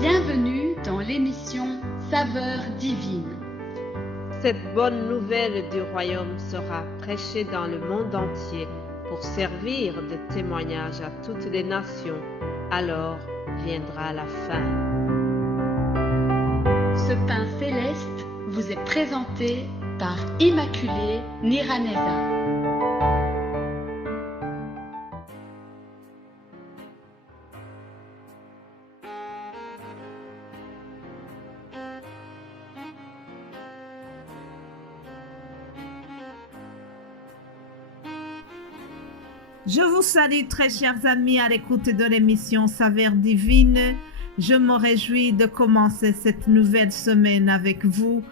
Bienvenue dans l'émission Saveurs divines. Cette bonne nouvelle du royaume sera prêchée dans le monde entier pour servir de témoignage à toutes les nations. Alors viendra la fin. Ce pain céleste vous est présenté par Immaculée Niraneza. Je vous salue très chers amis à l'écoute de l'émission Saveurs divines. Je me réjouis de commencer cette nouvelle semaine avec vous.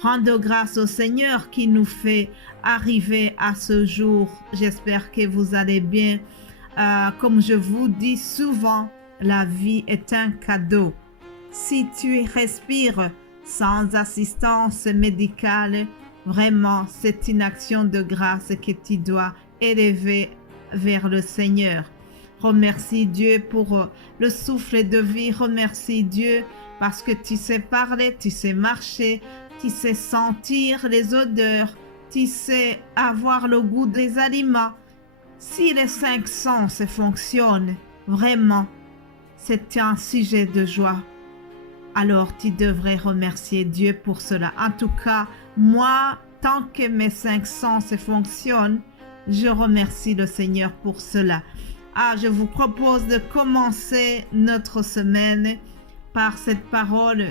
Rendons grâce au Seigneur qui nous fait arriver à ce jour. J'espère que vous allez bien. Comme je vous dis souvent, la vie est un cadeau. Si tu respires sans assistance médicale, vraiment c'est une action de grâce que tu dois élever vers le Seigneur. Remercie Dieu pour le souffle de vie. Remercie Dieu parce que tu sais parler, tu sais marcher, tu sais sentir les odeurs, tu sais avoir le goût des aliments. Si les 5 sens fonctionnent, vraiment, c'est un sujet de joie. Alors tu devrais remercier Dieu pour cela. En tout cas, moi, tant que mes 5 sens fonctionnent, je remercie le Seigneur pour cela. Je vous propose de commencer notre semaine par cette parole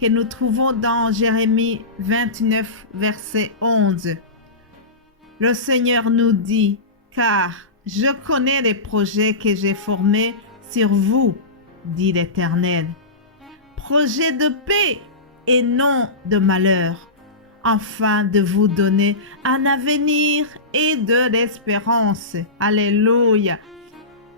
que nous trouvons dans Jérémie 29, verset 11. Le Seigneur nous dit, « Car je connais les projets que j'ai formés sur vous, dit l'Éternel. Projets de paix et non de malheur, afin de vous donner un avenir et de l'espérance. » Alléluia.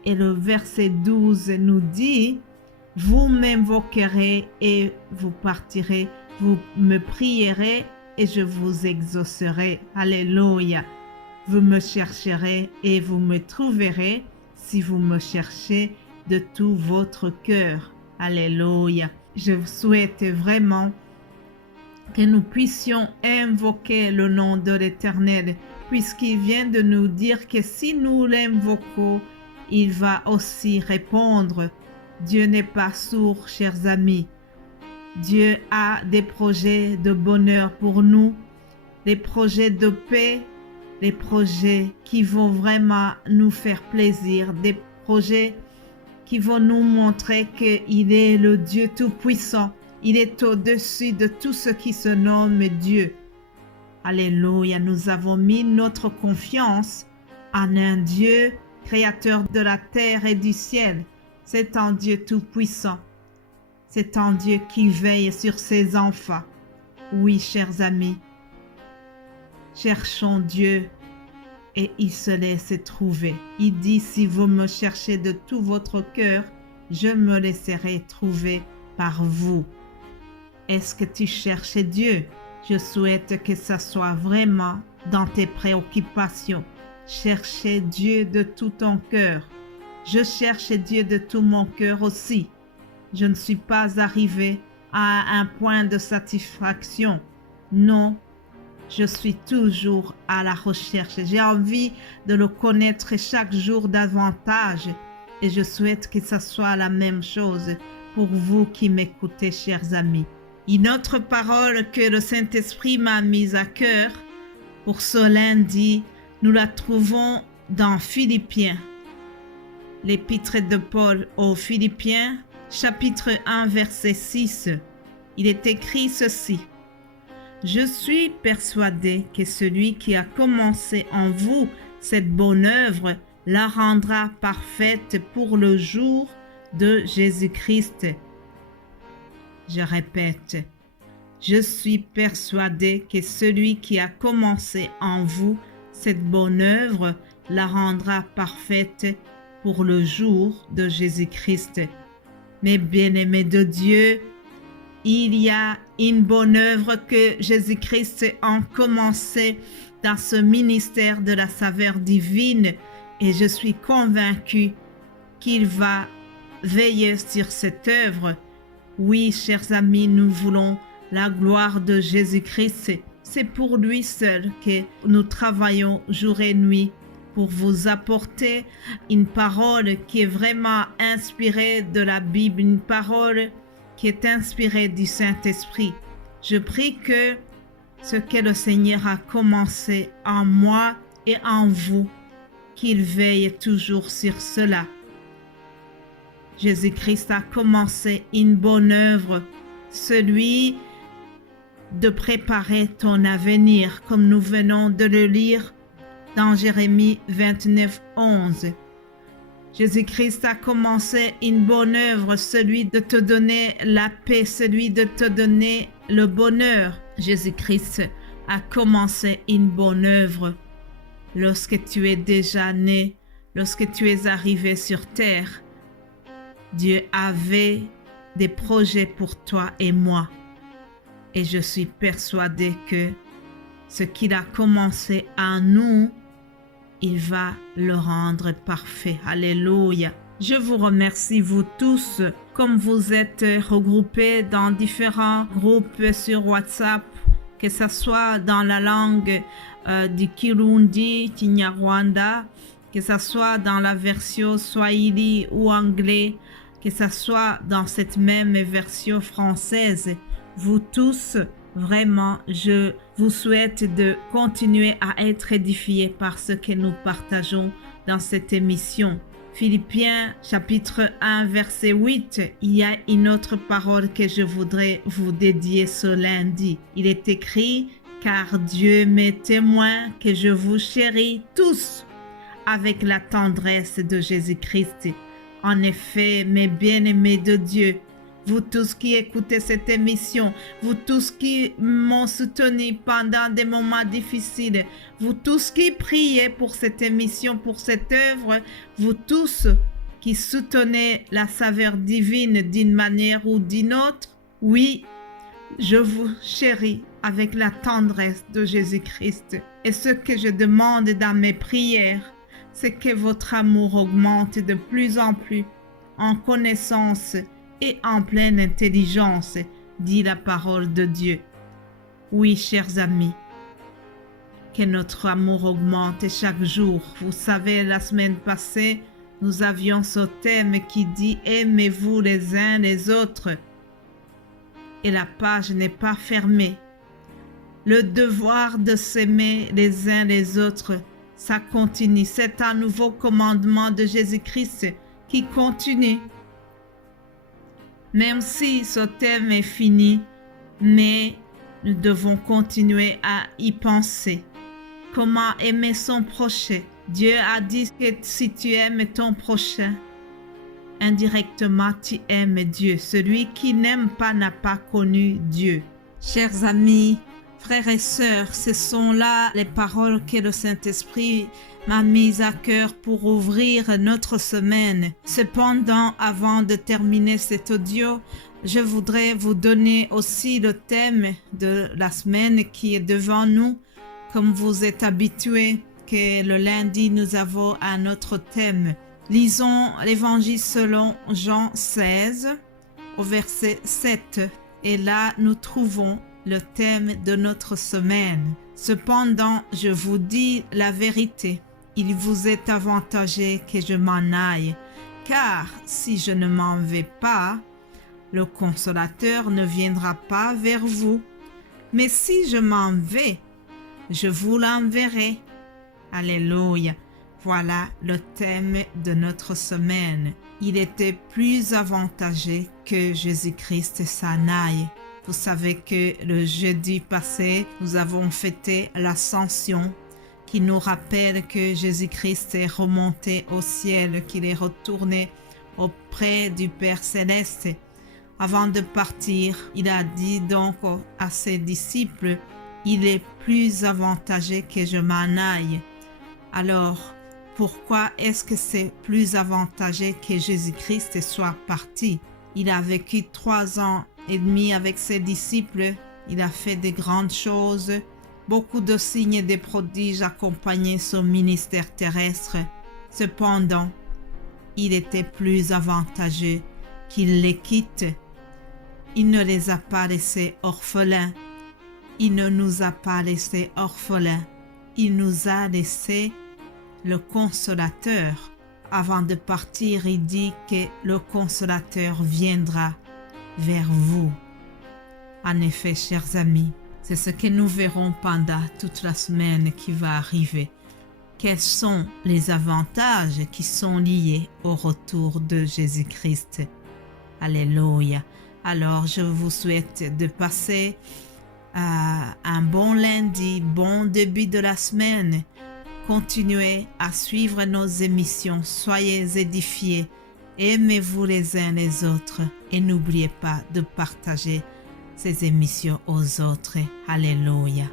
Et le verset 12 nous dit, « Vous m'invoquerez et vous partirez, vous me prierez et je vous exaucerai. » Alléluia. Vous me chercherez et vous me trouverez si vous me cherchez de tout votre cœur. Alléluia. Je souhaite vraiment que nous puissions invoquer le nom de l'Éternel, puisqu'il vient de nous dire que si nous l'invoquons, il va aussi répondre. Dieu n'est pas sourd, chers amis. Dieu a des projets de bonheur pour nous, des projets de paix, des projets qui vont vraiment nous faire plaisir, des projets qui vont nous montrer qu'il est le Dieu Tout-Puissant. Il est au-dessus de tout ce qui se nomme Dieu. Alléluia, nous avons mis notre confiance en un Dieu créateur de la terre et du ciel. C'est un Dieu tout-puissant. C'est un Dieu qui veille sur ses enfants. Oui, chers amis, cherchons Dieu et il se laisse trouver. Il dit, si vous me cherchez de tout votre cœur, je me laisserai trouver par vous. Est-ce que tu cherches Dieu? Je souhaite que ça soit vraiment dans tes préoccupations. Cherchez Dieu de tout ton cœur. Je cherche Dieu de tout mon cœur aussi. Je ne suis pas arrivée à un point de satisfaction. Non, je suis toujours à la recherche. J'ai envie de le connaître chaque jour davantage. Et je souhaite que ça soit la même chose pour vous qui m'écoutez, chers amis. Une autre parole que le Saint-Esprit m'a mise à cœur pour ce lundi, nous la trouvons dans Philippiens. L'épître de Paul aux Philippiens, chapitre 1, verset 6. Il est écrit ceci. « Je suis persuadé que celui qui a commencé en vous cette bonne œuvre la rendra parfaite pour le jour de Jésus-Christ. » Je répète, je suis persuadé que celui qui a commencé en vous cette bonne œuvre la rendra parfaite pour le jour de Jésus-Christ. Mes bien-aimés de Dieu, il y a une bonne œuvre que Jésus-Christ a commencé dans ce ministère de la saveur divine et je suis convaincue qu'il va veiller sur cette œuvre Oui, chers amis, nous voulons la gloire de Jésus-Christ. C'est pour lui seul que nous travaillons jour et nuit pour vous apporter une parole qui est vraiment inspirée de la Bible, une parole qui est inspirée du Saint-Esprit. Je prie que ce que le Seigneur a commencé en moi et en vous, qu'il veille toujours sur cela. Jésus-Christ a commencé une bonne œuvre, celui de préparer ton avenir, comme nous venons de le lire dans Jérémie 29, 11. Jésus-Christ a commencé une bonne œuvre, celui de te donner la paix, celui de te donner le bonheur. Jésus-Christ a commencé une bonne œuvre lorsque tu es déjà né, lorsque tu es arrivé sur terre. Dieu avait des projets pour toi et moi. Et je suis persuadée que ce qu'il a commencé en nous, il va le rendre parfait. Alléluia. Je vous remercie, vous tous, comme vous êtes regroupés dans différents groupes sur WhatsApp, que ce soit dans la langue du Kirundi, Kinyarwanda, que ce soit dans la version Swahili ou anglais, que ce soit dans cette même version française. Vous tous, vraiment, je vous souhaite de continuer à être édifiés par ce que nous partageons dans cette émission. Philippiens chapitre 1 verset 8, il y a une autre parole que je voudrais vous dédier ce lundi. Il est écrit « Car Dieu m'est témoin que je vous chéris tous avec la tendresse de Jésus-Christ. En effet, mes bien-aimés de Dieu, vous tous qui écoutez cette émission, vous tous qui m'ont soutenu pendant des moments difficiles, vous tous qui priez pour cette émission, pour cette œuvre, vous tous qui soutenez la saveur divine d'une manière ou d'une autre, oui, je vous chéris avec la tendresse de Jésus-Christ. Et ce que je demande dans mes prières, c'est que votre amour augmente de plus en plus en connaissance et en pleine intelligence, dit la parole de Dieu. Oui, chers amis, que notre amour augmente chaque jour. Vous savez, la semaine passée, nous avions ce thème qui dit « Aimez-vous les uns les autres ». Et la page n'est pas fermée. Le devoir de s'aimer les uns les autres, ça continue. C'est un nouveau commandement de Jésus-Christ qui continue. Même si ce thème est fini, mais nous devons continuer à y penser. Comment aimer son prochain? Dieu a dit que si tu aimes ton prochain, indirectement tu aimes Dieu. Celui qui n'aime pas n'a pas connu Dieu. Chers amis, frères et sœurs, ce sont là les paroles que le Saint-Esprit m'a mise à cœur pour ouvrir notre semaine. Cependant, avant de terminer cet audio, je voudrais vous donner aussi le thème de la semaine qui est devant nous. Comme vous êtes habitués que le lundi, nous avons un autre thème. Lisons l'Évangile selon Jean 16 au verset 7. Et là, nous trouvons le thème de notre semaine. Cependant, je vous dis la vérité. Il vous est avantageux que je m'en aille, car si je ne m'en vais pas, le Consolateur ne viendra pas vers vous. Mais si je m'en vais, je vous l'enverrai. Alléluia. Voilà le thème de notre semaine. Il était plus avantageux que Jésus-Christ s'en aille. Vous savez que le jeudi passé, nous avons fêté l'Ascension, qui nous rappelle que Jésus-Christ est remonté au ciel, qu'il est retourné auprès du Père Céleste. Avant de partir, il a dit donc à ses disciples, « Il est plus avantageux que je m'en aille. » Alors, pourquoi est-ce que c'est plus avantageux que Jésus-Christ soit parti? Il a vécu 3 ans et demi avec ses disciples. Il a fait de grandes choses. Beaucoup de signes et de prodiges accompagnaient son ministère terrestre. Cependant, il était plus avantageux qu'il les quitte Il ne les a pas laissés orphelins. Il ne nous a pas laissés orphelins. Il nous a laissé le consolateur. Avant de partir, il dit que le consolateur viendra vers vous. En effet, chers amis, c'est ce que nous verrons pendant toute la semaine qui va arriver. Quels sont les avantages qui sont liés au retour de Jésus-Christ? Alléluia. Alors, je vous souhaite de passer un bon lundi, bon début de la semaine. Continuez à suivre nos émissions. Soyez édifiés. Aimez-vous les uns les autres. Et n'oubliez pas de partager ces émissions aux autres. Alléluia.